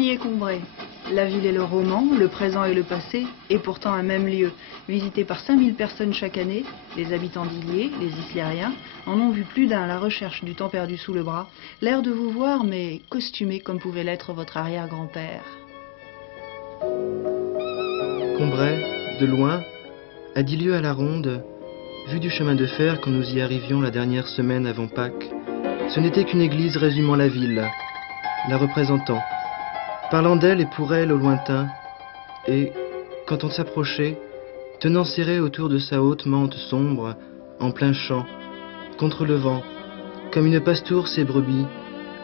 N'y est Combray. La ville et le roman, le présent et le passé, et pourtant un même lieu. Visité par 5000 personnes chaque année, les habitants d'Illiers, les Islériens, en ont vu plus d'un à la recherche du temps perdu sous le bras. L'air de vous voir, mais costumé comme pouvait l'être votre arrière-grand-père. Combray, de loin, à 10 lieues à la ronde, vu du chemin de fer quand nous y arrivions la dernière semaine avant Pâques, ce n'était qu'une église résumant la ville, la représentant, parlant d'elle et pour elle au lointain, et, quand on s'approchait, tenant serré autour de sa haute mante sombre, en plein champ, contre le vent, comme une pastoure ses brebis,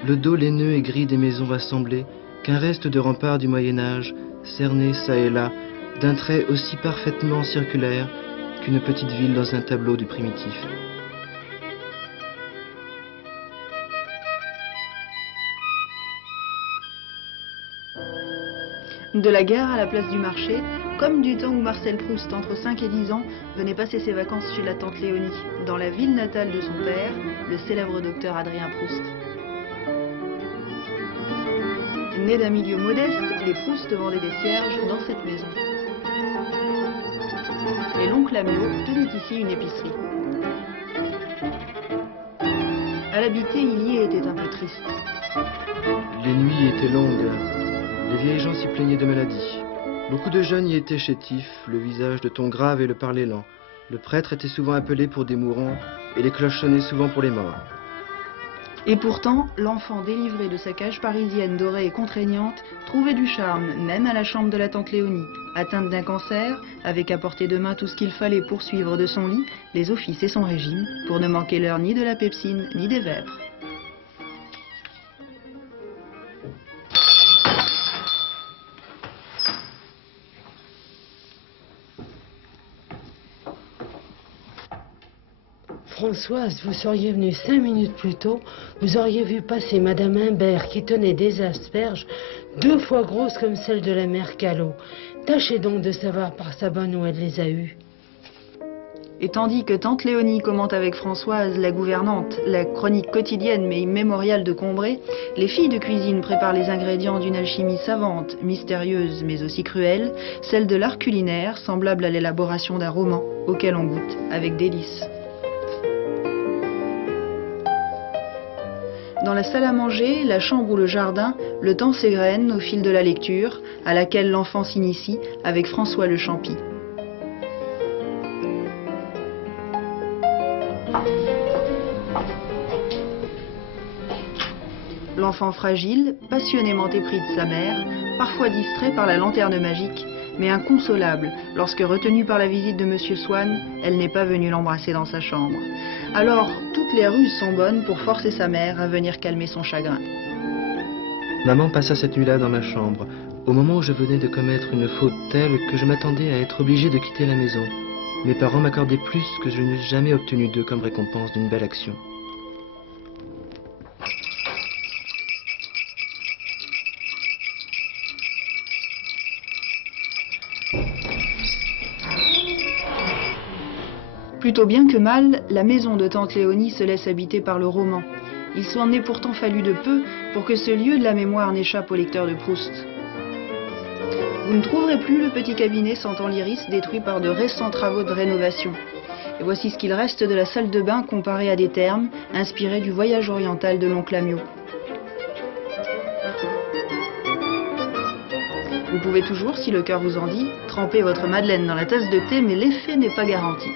le dos laineux et gris des maisons rassemblées, qu'un reste de rempart du Moyen-Âge, cerné çà et là, d'un trait aussi parfaitement circulaire qu'une petite ville dans un tableau du primitif. De la gare à la place du marché, comme du temps où Marcel Proust, entre 5 et 10 ans, venait passer ses vacances chez la tante Léonie, dans la ville natale de son père, le célèbre docteur Adrien Proust. Né d'un milieu modeste, les Proust vendaient des cierges dans cette maison. Et l'oncle Améo tenait ici une épicerie. À l'habiter, Illiers était un peu triste. Les nuits étaient longues. Les vieilles gens s'y plaignaient de maladies. Beaucoup de jeunes y étaient chétifs, le visage de ton grave et le parler lent. Le prêtre était souvent appelé pour des mourants et les cloches sonnaient souvent pour les morts. Et pourtant, l'enfant délivré de sa cage parisienne dorée et contraignante trouvait du charme, même à la chambre de la tante Léonie. Atteinte d'un cancer, avec à portée de main tout ce qu'il fallait pour suivre de son lit les offices et son régime, pour ne manquer l'heure ni de la pepsine ni des vêpres. Françoise, vous seriez venue 5 minutes plus tôt, vous auriez vu passer Madame Imbert qui tenait des asperges 2 fois grosses comme celles de la mère Callot. Tâchez donc de savoir par sa bonne où elle les a eues. Et tandis que tante Léonie commente avec Françoise, la gouvernante, la chronique quotidienne mais immémoriale de Combray, les filles de cuisine préparent les ingrédients d'une alchimie savante, mystérieuse mais aussi cruelle, celle de l'art culinaire, semblable à l'élaboration d'un roman, auquel on goûte avec délice. Dans la salle à manger, la chambre ou le jardin, le temps s'égrène au fil de la lecture, à laquelle l'enfant s'initie avec François le Champy. L'enfant fragile, passionnément épris de sa mère, parfois distrait par la lanterne magique, mais inconsolable lorsque, retenue par la visite de Monsieur Swann, elle n'est pas venue l'embrasser dans sa chambre. Alors, toutes les ruses sont bonnes pour forcer sa mère à venir calmer son chagrin. Maman passa cette nuit-là dans ma chambre, au moment où je venais de commettre une faute telle que je m'attendais à être obligé de quitter la maison. Mes parents m'accordaient plus que je n'ai jamais obtenu d'eux comme récompense d'une belle action. Plutôt bien que mal, la maison de tante Léonie se laisse habiter par le roman. Il s'en est pourtant fallu de peu pour que ce lieu de la mémoire n'échappe au lecteur de Proust. Vous ne trouverez plus le petit cabinet sentant l'iris détruit par de récents travaux de rénovation. Et voici ce qu'il reste de la salle de bain comparée à des thermes, inspirés du voyage oriental de l'oncle Améo. Vous pouvez toujours, si le cœur vous en dit, tremper votre madeleine dans la tasse de thé, mais l'effet n'est pas garanti.